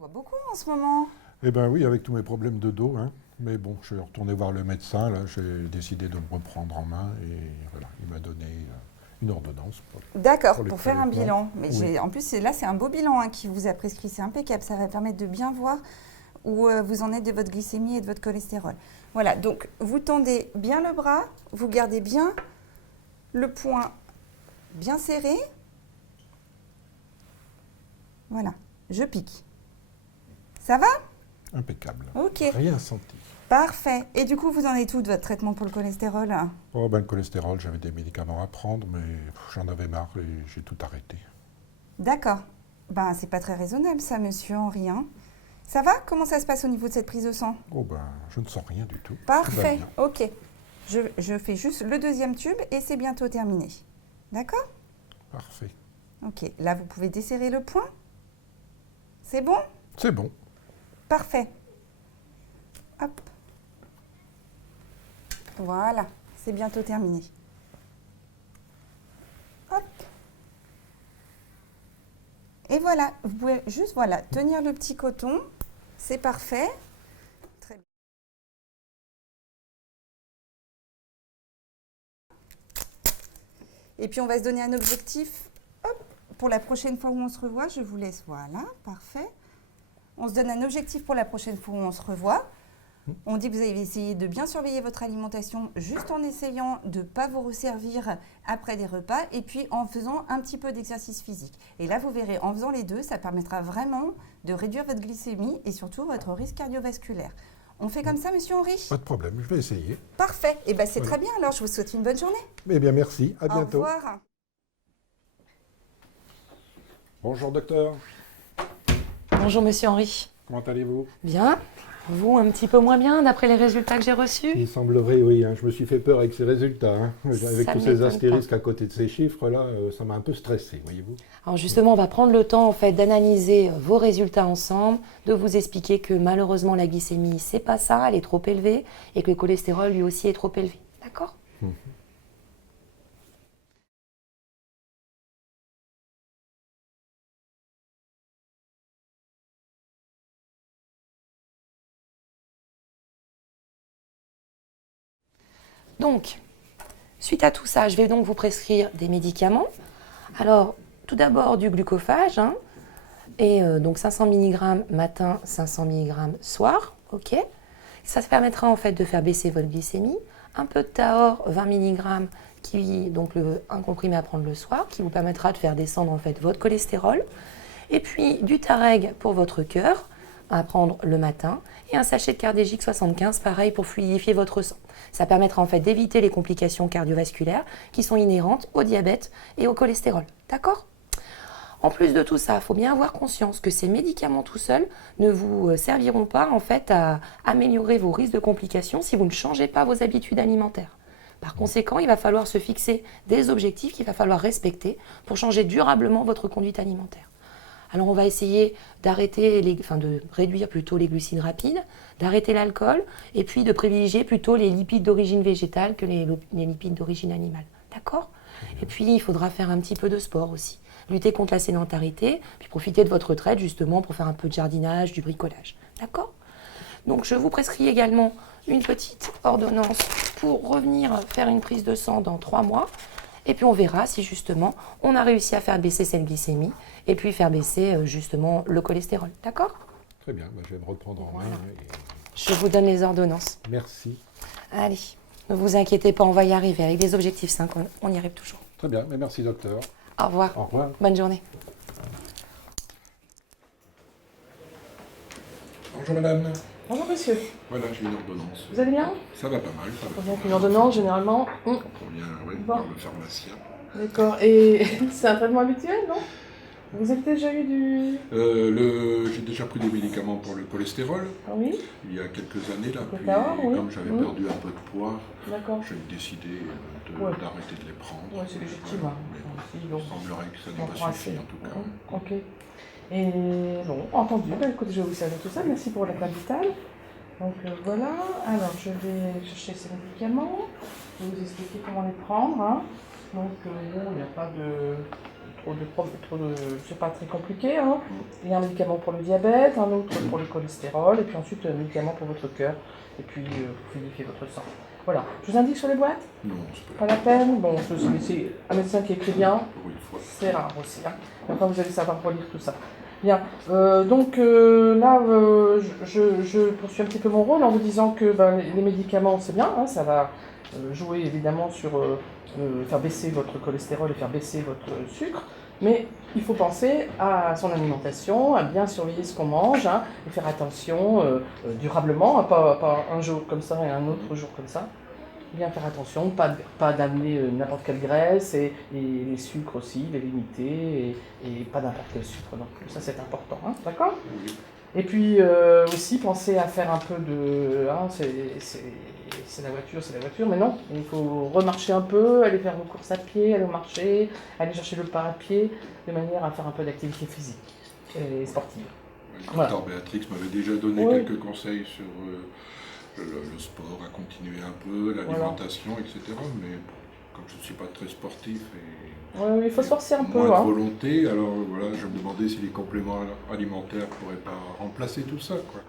vois beaucoup en ce moment. Eh ben oui, avec tous mes problèmes de dos, hein. Mais bon, je suis retourné voir le médecin, là, j'ai décidé de me reprendre en main et voilà, il m'a donné une ordonnance D'accord, les pour faire un prélèvements. bilan. Mais Oui. en plus, là, c'est un beau bilan qui vous a prescrit. C'est impeccable. Ça va permettre de bien voir où vous en êtes de votre glycémie et de votre cholestérol. Voilà, donc vous tendez bien le bras, vous gardez bien le poing bien serré. Voilà, je pique. Ça va? Impeccable. Ok, Rien senti. parfait. Et du coup, vous en êtes où de votre traitement pour le cholestérol? Oh ben le cholestérol, j'avais des médicaments à prendre, mais j'en avais marre et j'ai tout arrêté. D'accord. Ben, c'est pas très raisonnable ça, monsieur Henri, hein. Ça va? Comment ça se passe au niveau de cette prise de sang? Oh ben, je ne sens rien du tout. Tout va Parfait, bien. ok. Je fais juste le deuxième tube et c'est bientôt terminé. D'accord? Parfait. Ok, là vous pouvez desserrer le poing. C'est bon? C'est bon. Parfait. Hop. Voilà, c'est bientôt terminé. Hop. Et voilà, vous pouvez juste voilà, tenir le petit coton. C'est parfait. Très bien. Et puis on va se donner un objectif. Hop, pour la prochaine fois où on se revoit, je vous laisse. Voilà, parfait. On se donne un objectif pour la prochaine fois où on se revoit. On dit que vous avez essayé de bien surveiller votre alimentation juste en essayant de ne pas vous resservir après des repas et puis en faisant un petit peu d'exercice physique. Et là, vous verrez, en faisant les deux, ça permettra vraiment de réduire votre glycémie et surtout votre risque cardiovasculaire. On fait comme ça, monsieur Henri? Pas de problème, je vais essayer. Parfait. Et bien, c'est Voilà. très bien. Alors, je vous souhaite une bonne journée. Eh bien, merci. À Au bientôt. revoir. Bonjour, docteur. Bonjour Monsieur Henri. Comment allez-vous? Bien. Vous, un petit peu moins bien d'après les résultats que j'ai reçus? Il semblerait, oui, hein. Je me suis fait peur avec ces résultats, hein. Avec Ça tous ne ces m'étonne astérisques à côté de ces chiffres-là, ça m'a un peu stressé, voyez-vous. Alors justement, on va prendre le temps en fait d'analyser vos résultats ensemble, de vous expliquer que malheureusement la glycémie, c'est pas ça, elle est trop élevée et que le cholestérol lui aussi est trop élevé. D'accord? Donc, suite à tout ça, je vais donc vous prescrire des médicaments. Alors, tout d'abord du glucophage, hein, et donc 500 mg matin, 500 mg soir, ok. Ça permettra en fait de faire baisser votre glycémie. Un peu de Taor, 20 mg, donc un comprimé à prendre le soir, qui vous permettra de faire descendre en fait votre cholestérol. Et puis du Tareg pour votre cœur, à prendre le matin, et un sachet de Cardégique 75, pareil pour fluidifier votre sang. Ça permettra en fait d'éviter les complications cardiovasculaires qui sont inhérentes au diabète et au cholestérol. D'accord ? En plus de tout ça, il faut bien avoir conscience que ces médicaments tout seuls ne vous serviront pas en fait à améliorer vos risques de complications si vous ne changez pas vos habitudes alimentaires. Par conséquent, il va falloir se fixer des objectifs qu'il va falloir respecter pour changer durablement votre conduite alimentaire. Alors on va essayer de réduire plutôt les glucides rapides, d'arrêter l'alcool et puis de privilégier plutôt les lipides d'origine végétale que les lipides d'origine animale. D'accord ? Et puis il faudra faire un petit peu de sport aussi. Lutter contre la sédentarité, puis profiter de votre retraite justement pour faire un peu de jardinage, du bricolage. D'accord ? Donc je vous prescris également une petite ordonnance pour revenir faire une prise de sang dans 3 mois. Et puis on verra si justement on a réussi à faire baisser cette glycémie et puis faire baisser justement le cholestérol. D'accord ? Très bien, je vais me reprendre en main. Voilà. Et Je vous donne les ordonnances. merci. Allez, ne vous inquiétez pas, on va y arriver. Avec des objectifs 5, on y arrive toujours. Très bien, mais merci, docteur. Au revoir. Au revoir. Bonne journée. Bonjour, madame. Bonjour monsieur, Voilà, j'ai une ordonnance. vous allez bien? Ça va pas mal, ça va Très pas bien, mal. une ordonnance généralement. On vient, oui, Bon. voir le pharmacien. D'accord, et c'est un traitement habituel, non? Vous avez déjà eu du... J'ai déjà pris des médicaments pour le cholestérol, Ah oui? il y a quelques années, là, puis D'accord, oui. comme j'avais perdu un peu de poids, D'accord. j'ai décidé Ouais. d'arrêter de les prendre. Ouais, c'est légitime. Hein. Mais Si, il donc, semblerait que ça on n'ait pas prend suffi, assez. en tout cas. Ok. Et bon, entendu. Bah, écoutez, je vais vous servir tout ça. Merci pour la carte vitale. Donc voilà. Alors, je vais chercher ces médicaments. Je vais vous expliquer comment les prendre. Hein. Donc bon, il n'y a pas de c'est pas très compliqué. Hein. Il y a un médicament pour le diabète, un autre pour le cholestérol, et puis ensuite un médicament pour votre cœur, et puis vous fluidifiez votre sang. Voilà. Je vous indique sur les boîtes? Non, c'est Pas la peine. Bon, c'est un médecin qui écrit bien, pour une fois. c'est rare aussi. Hein. Et enfin, vous allez savoir relire tout ça. Bien. Donc là, je poursuis un petit peu mon rôle en vous disant que les médicaments, c'est bien, hein, ça va jouer évidemment sur faire baisser votre cholestérol et faire baisser votre sucre, mais il faut penser à son alimentation, à bien surveiller ce qu'on mange, hein, et faire attention durablement, hein, pas un jour comme ça et un autre jour comme ça. Bien faire attention, pas d'amener n'importe quelle graisse et les sucres aussi, les limiter et pas n'importe quel sucre non plus. Ça c'est important, hein, d'accord? Oui. Et puis aussi penser à faire un peu de... Hein, c'est la voiture, mais non, il faut remarcher un peu, aller faire vos courses à pied, aller au marché, aller chercher le pain à pied, de manière à faire un peu d'activité physique et sportive. Le Voilà. docteur Béatrix m'avait déjà donné Oui. quelques conseils sur le sport, à continuer un peu, l'alimentation, etc. Mais comme je ne suis pas très sportif et Oui, il faut se forcer un peu. moins de Hein. volonté, alors voilà, je me demandais si les compléments alimentaires ne pourraient pas remplacer tout ça, quoi.